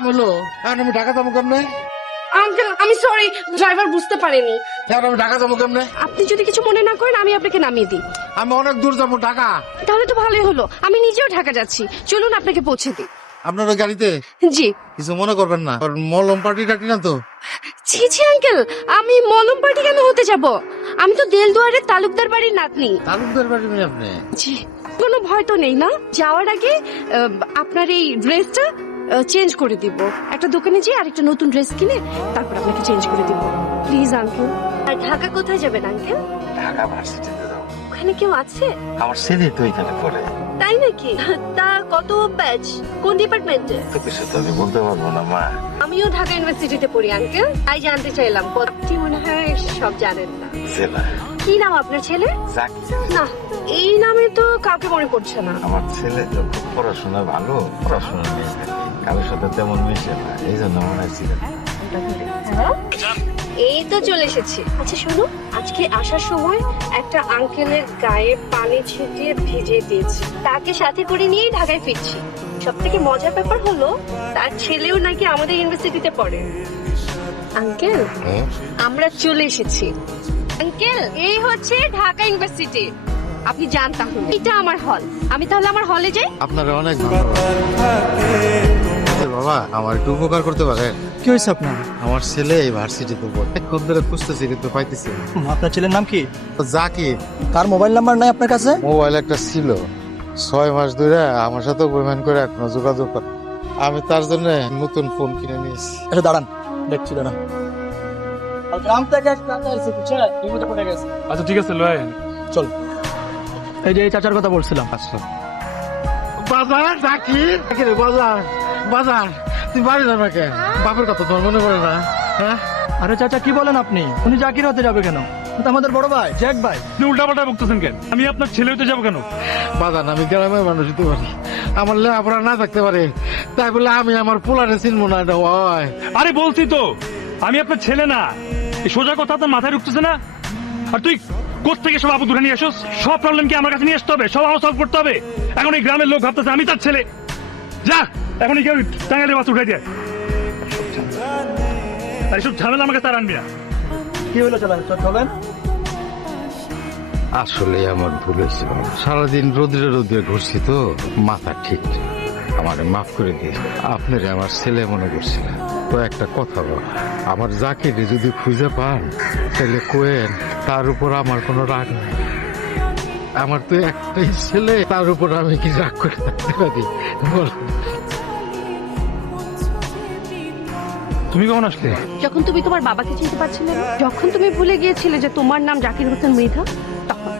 কাম হলো, এখন আমি ঢাকা যাবো কেমনে? আঙ্কেল আমি সরি, ড্রাইভার বুঝতে পারেনি। এখন আমি ঢাকা যাবো কেমনে? আপনি যদি কিছু মনে না করেন আমি আপনাকে নামিয়ে দিই। আমি অনেক দূর যাবো ঢাকা। তাহলে তো ভালোই হলো, আমি নিজেও ঢাকা যাচ্ছি, চলুন আপনাকে পৌঁছে দিই। আপনার ওই গাড়িতে জি। কিছু মনে করবেন না, আর মলম পার্টি টাটি না তো? ছি ছি আঙ্কেল, আমি মলম পার্টি কেন হতে যাব? আমি তো দেলদুয়ারের তালুকদার বাড়ির নাতনি। তালুকদার বাড়ি মেয়ে আপনি? জি। কোনো ভয় তো নেই না? যাওয়ার আগে আপনার এই ড্রেসটা চেঞ্জ করে দিব, একটা দোকানে যেয়ে আরেকটা নতুন ড্রেস কিনে তারপর আপনাকে চেঞ্জ করে দিব, প্লিজ আঙ্কেল। আর ঢাকা কোথায় যাবেন আঙ্কেল? ঢাকা ভার্সিটিতে যাও। ওখানে কেউ আছে? আমার ছেলে তো এখানে পড়ে। তাই নাকি? তা কত ব্যাচ, কোন ডিপার্টমেন্টে? তো কিছু তো আমি বলতে পারবো না মা। আমিও ঢাকা ইউনিভার্সিটিতে পড়ি আঙ্কেল, তাই জানতে চাইলাম। আপনি মনে হয় সব জানেন না। জেলা কি নাম আপনার ছেলে? জাকি। না, এই নামে তো কাউকে মনে পড়ছে না। আমার ছেলে তো পড়াশোনা ভালো, পড়াশোনা নিয়ে থাকে, কারোর সাথে তেমন মিশে না, এই জন্য মনে হচ্ছিল। এই তো চলে এসেছি। আচ্ছা শোনো, আজকে আসার সময় একটা আঙ্কেলের গায়ে পানি ছিটিয়ে ভিজিয়ে দিয়েছি, তাকে সাথে করে নিয়েই ঢাকায় ফিরছি। সব থেকে মজার ব্যাপার হলো তার ছেলেও নাকি আমাদের ইউনিভার্সিটিতে পড়ে। আঙ্কেল আমরা চলে এসেছি। আঙ্কেল এই হচ্ছে ঢাকা ইউনিভার্সিটি, আপনি যান তাহলে। এটা আমার হল, আমি তাহলে আমার হলে যাই। আপনারা অনেক বাবা, আমার একটু উপকার করতে পারেন? কি হয়েছে আপনার? আমার ছেলে এই ভার্সিটিতে পড়ে, কোন ধরে খুঁজতেছি কিন্তু পাইতেছি না। আপনার ছেলের নাম কি? জাকির। তার মোবাইল নাম্বার নাই আপনার কাছে? মোবাইল একটা ছিল, 6 মাস ধরে আমার সাথে অভিমান করে এখনো যোগাযোগ করে। আমি তার জন্য নতুন ফোন কিনে নিয়েছি। আচ্ছা দাঁড়ান, দেখছি দাঁড়ান। গ্রাম থেকে এক চাচা এসে কিছু বিপদে পড়ে গেছে। আচ্ছা ঠিক আছে, লয় চল, এই যে এই চাচার কথা বলছিলাম। আচ্ছা বাজার জাকির, বাজার বাজার, তুই বাড়ি যাবে কেন? বাপের কথা তোর মনে পড়ে না? হ্যাঁ, আরে চাচা কি বলেন আপনি? উনি জাকির হতে যাবে কেন? ও তো আমাদের বড় ভাই, জ্যাক ভাই। আপনি উল্টাপাল্টা বকতেছেন কেন? আমি আপনার ছেলে হতে যাবো কেন? বাজার আমি গ্রামের মানুষ হতে পারি, আমার লেখাপড়া না থাকতে পারে, তাই বলে আমি আমার পোলারে চিনবো না? এটা হয়? আরে বলছি তো আমি আপনার ছেলে না। এই সোজা কথা আপনার মাথায় ঢুকতেছে না? আর তুই কোত্থেকে সব আপু ধরে নিয়ে আসোস? সব প্রবলেম কি আমার কাছে নিয়ে আসতে হবে? সব আমার সলভ করতে হবে? এখন এই গ্রামের লোক ভাবতেছে আমি তার ছেলে। যা এখনই কেউ টাঙ্গাইলে বাস উঠাই দেয়। আর এসব ঝামেলা আমাকে তার আনবি না। কি হলো চলেন, চলেন। আসলে আমার ভুল হয়েছে, সারাদিন রোদ্রে রোদ্রে ঘুরছি তো, মাথা ঠিক নেই। আমারে মাফ করে দিয়ে, আপনারে আমার ছেলে মনে করছি না। তো একটা কথা বল, আমার জাকিরে যদি খুঁজে পান তাহলে কোয়েন তার উপর আমার কোনো রাগ নেই। আমার তো একটাই ছেলে, তার উপর আমি কি রাগ করে থাকতে পারি বল? তুমি কখন আসলে? যখন তুমি তোমার বাবাকে চিনতে পারছিলে না, যখন তুমি ভুলে গিয়েছিলে যে তোমার নাম জাকির হোসেন মৃধা, তখন।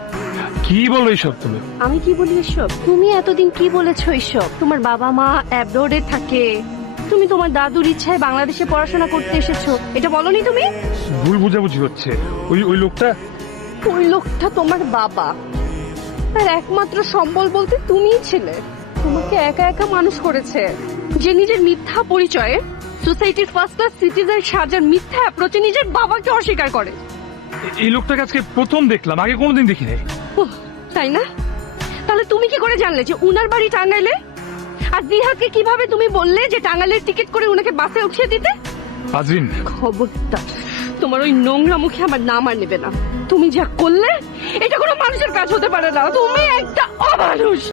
কি বলো এইসব তুমি? আমি কি বলি এসব? তুমি এতদিন কি বলেছো এইসব? তোমার বাবা মা অ্যাব্রোডে থাকে, তুমি তোমার দাদুর ইচ্ছায় বাংলাদেশে পড়াশোনা করতে এসেছো, এটা বলনি তুমি? ভুল বুঝাবুঝি হচ্ছে। ওই লোকটা, ওই লোকটা তোমার বাবা, তার একমাত্র সম্বল বলতে তুমিই ছিলে। তোমাকে একা একা মানুষ করেছে, যে নিজের মিথ্যা পরিচয়ে সোসাইটির ফার্স্ট ক্লাস সিটিজেন সাজার মিথ্যা অ্যাপ্রোচে নিজের বাবাকে অস্বীকার করে। এই লোকটাকে আজকে প্রথম দেখলাম, আগে কোনোদিন দেখি নাই। ওহ, তাই না? তাহলে তুমি কি করে জানলে যে উনার বাড়ি টাঙ্গাইলে? আর দিহাকে কিভাবে তুমি বললে যে টাঙ্গাইলের টিকিট করে উনাকে বাসে উঠিয়ে দিতে? আজরিন, খবরদার, তোমার ওই নোংরা মুখে আমার নাম আর নেবে না। তুমি যা করলে এটা কোনো মানুষের কাজ হতে পারে না, তুমি একটা অমানুষ।